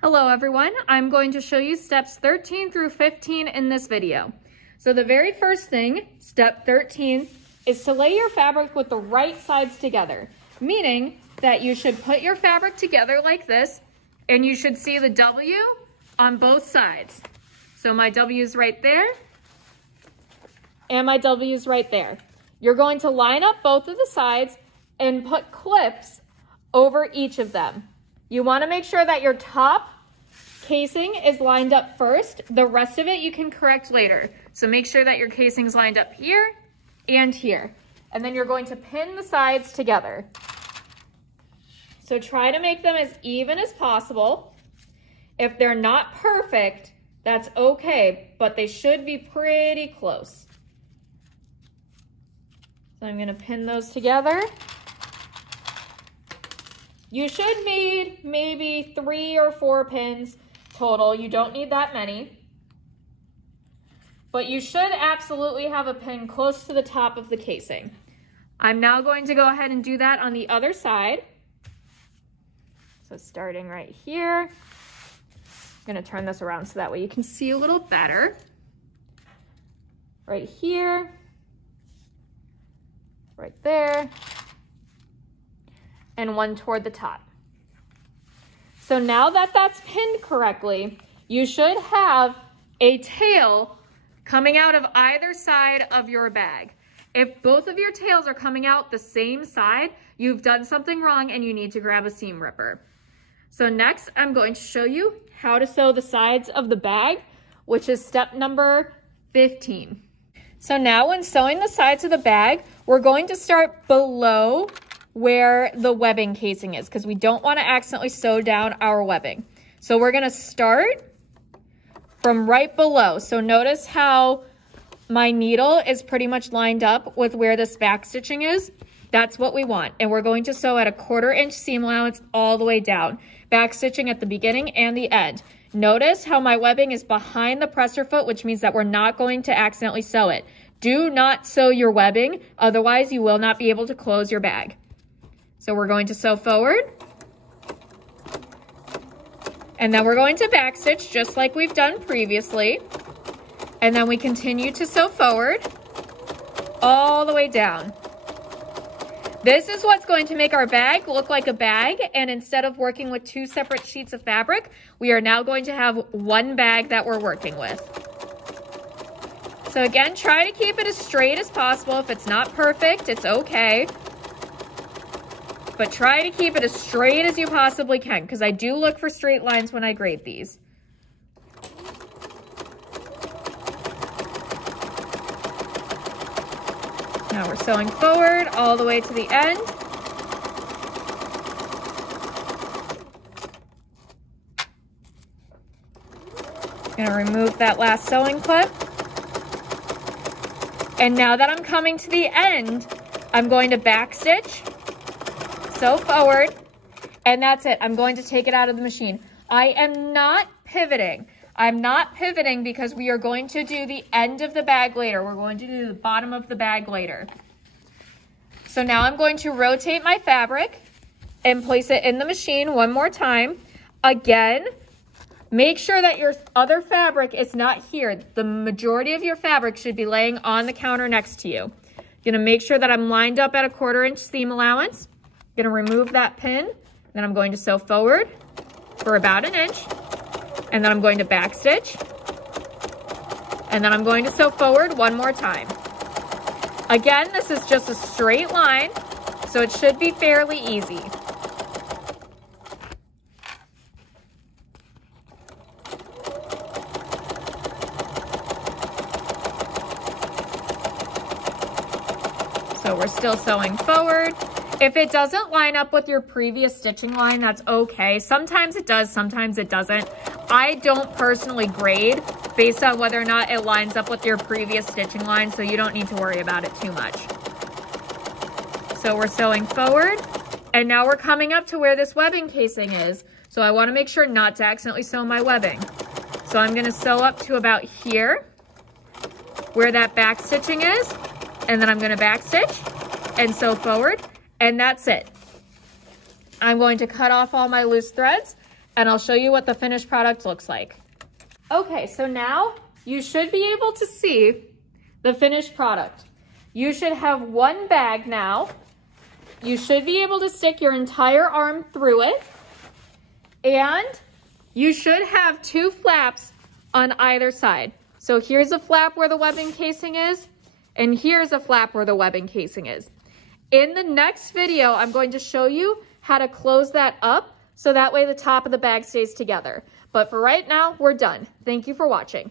Hello everyone, I'm going to show you steps 13 through 15 in this video. So the very first thing, step 13, is to lay your fabric with the right sides together, meaning that you should put your fabric together like this and you should see the W on both sides. So my W is right there and my W is right there. You're going to line up both of the sides and put clips over each of them. You want to make sure that your top casing is lined up first. The rest of it you can correct later. So make sure that your casing is lined up here and here. And then you're going to pin the sides together. So try to make them as even as possible. If they're not perfect, that's okay, but they should be pretty close. So I'm going to pin those together. You should need maybe 3 or 4 pins total. You don't need that many. But you should absolutely have a pin close to the top of the casing. I'm now going to go ahead and do that on the other side. So starting right here, I'm going to turn this around so that way you can see a little better. Right here, right there, and one toward the top. So now that that's pinned correctly, you should have a tail coming out of either side of your bag. If both of your tails are coming out the same side, you've done something wrong and you need to grab a seam ripper. So next, I'm going to show you how to sew the sides of the bag, which is step number 15. So now when sewing the sides of the bag, we're going to start below where the webbing casing is because we don't want to accidentally sew down our webbing. So we're going to start from right below. So notice how my needle is pretty much lined up with where this back stitching is. That's what we want. And we're going to sew at a 1/4 inch seam allowance all the way down. Back stitching at the beginning and the end. Notice how my webbing is behind the presser foot, which means that we're not going to accidentally sew it. Do not sew your webbing, otherwise you will not be able to close your bag. So we're going to sew forward. And then we're going to backstitch just like we've done previously. And then we continue to sew forward all the way down. This is what's going to make our bag look like a bag. And instead of working with 2 separate sheets of fabric, we are now going to have one bag that we're working with. So again, try to keep it as straight as possible. If it's not perfect, it's okay. But try to keep it as straight as you possibly can, because I do look for straight lines when I grade these. Now we're sewing forward all the way to the end. I'm going to remove that last sewing clip. And now that I'm coming to the end, I'm going to backstitch, sew forward, and that's it. I'm going to take it out of the machine. I am not pivoting. I'm not pivoting because we are going to do the end of the bag later. We're going to do the bottom of the bag later. So now I'm going to rotate my fabric and place it in the machine one more time. Again, make sure that your other fabric is not here. The majority of your fabric should be laying on the counter next to you. I'm gonna make sure that I'm lined up at a 1/4 inch seam allowance. I'm gonna remove that pin, then I'm going to sew forward for about 1 inch, and then I'm going to backstitch, and then I'm going to sew forward one more time. Again, this is just a straight line, so it should be fairly easy. So we're still sewing forward. If it doesn't line up with your previous stitching line, that's okay. Sometimes it does, sometimes it doesn't. I don't personally grade based on whether or not it lines up with your previous stitching line, so you don't need to worry about it too much. So we're sewing forward, and now we're coming up to where this webbing casing is. So I want to make sure not to accidentally sew my webbing. So I'm going to sew up to about here, where that back stitching is, and then I'm going to backstitch and sew forward, and that's it. I'm going to cut off all my loose threads, and I'll show you what the finished product looks like. Okay, so now you should be able to see the finished product. You should have one bag now. You should be able to stick your entire arm through it. And you should have two flaps on either side. So here's a flap where the webbing casing is, and here's a flap where the webbing casing is. In the next video, I'm going to show you how to close that up so that way the top of the bag stays together. But for right now, we're done. Thank you for watching.